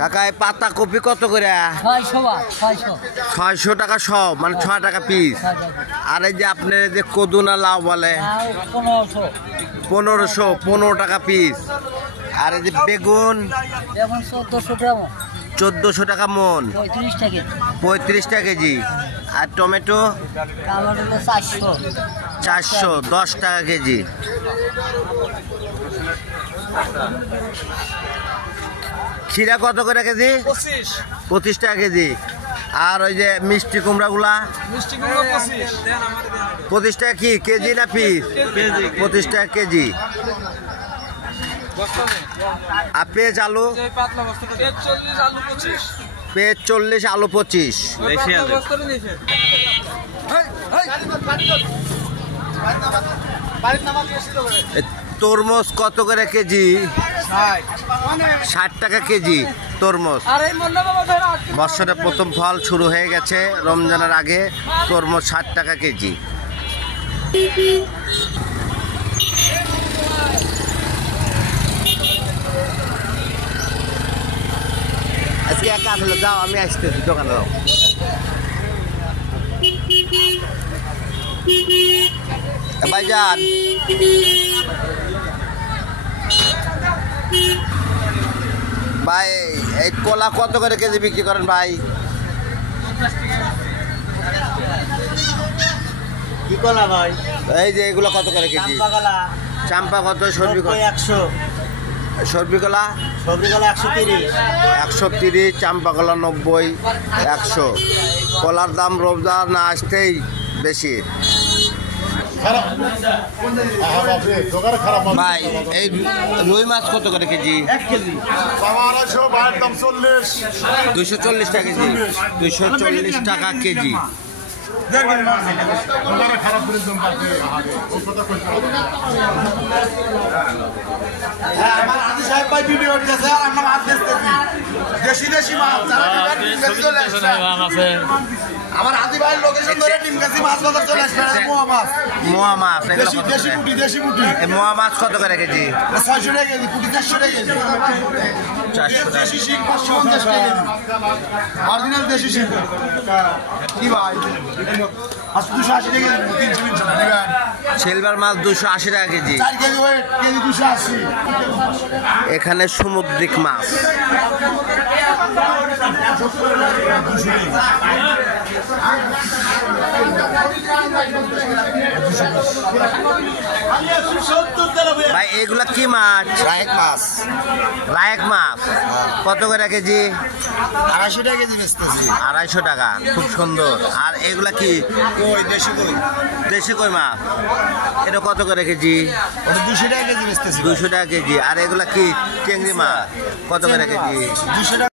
কাকা এই পাতা কপি কত করে? 600 টাকা সব, মানে 6 টাকা পিস। আর এই যে আপনার যে কদুনা লাউ বলে 1500 টাকা পিস। আর এই যে বেগুন 1400 টাকা মন, 35 টাকা কেজি। আর টমেটো 410 টাকা কেজি। খিরা কত করে কেজি? 25 টাকা কেজি। আর ওই যে মিষ্টি কুমড়াগুলা 25 টাকা কি কেজি না পিস? 25 টাকা কেজি। আর পেঁয়াজ আলু? পেঁয়াজ 40, আলু 25। তরমুজ কত করে কেজি? 60 টাকা কেজি তরমুজ। বছরের প্রথম ফল শুরু হয়ে গেছে রমজানের আগে। তরমুজ 60 টাকা কেজি। আজকে একা আসলে যাও, আমি আসতেছি দোকানে। যাও ভাইজান, ভাই এই কলা কত করে কেজি বিক্রি করেন ভাই? কি কলা ভাই? এই যে এগুলো কত করে কেজি? চাম্পা কত? সর্বি কত? 100। সর্বি কলা? সবজি কলা 130। 130। চাম্পা কলা 90, 100। কলার দাম রোজগার না আসতেই বেশি। ভাই এই রুই মাছ কত করে কেজি? 240 টাকা কেজি। 240 টাকা কেজি। আমার আদি ভাই লোকেশন ধরে নিমগাছি মাছ বাজার চলে আসবে। মোয়া মাছ দেশি মুটি মোয়া মাছ কত করে কেজি? 600 টাকা কেজি, পুটি 400 টাকা কেজি। 400 টাকা। দেশি শিং 550 টাকা কেজি। অরিজিনাল দেশি শিং কি ভাই? 280 টাকা কেজি, 300 টাকা। সিলভার মাছ 280 টাকা কেজি। 4 KG wait, KG 280। এখানে সামুদ্রিক মাছ। ভাই এগুলা কি মাছ? রায়েক মাছ। রায়েক মাছ কত করে কেজি? 250 টাকা কেজি বেচতেছি। 250 টাকা, খুব সুন্দর। আর এগুলা কি? কই, দেশি কই। দেশি কই মাছ। এটা কত করে কেজি? ওটা 200 টাকা কেজি বেচতেছি। 200 টাকা কেজি। আর এগুলা কি? চিংড়ি মাছ কত করে কেজি? 200 টাকা।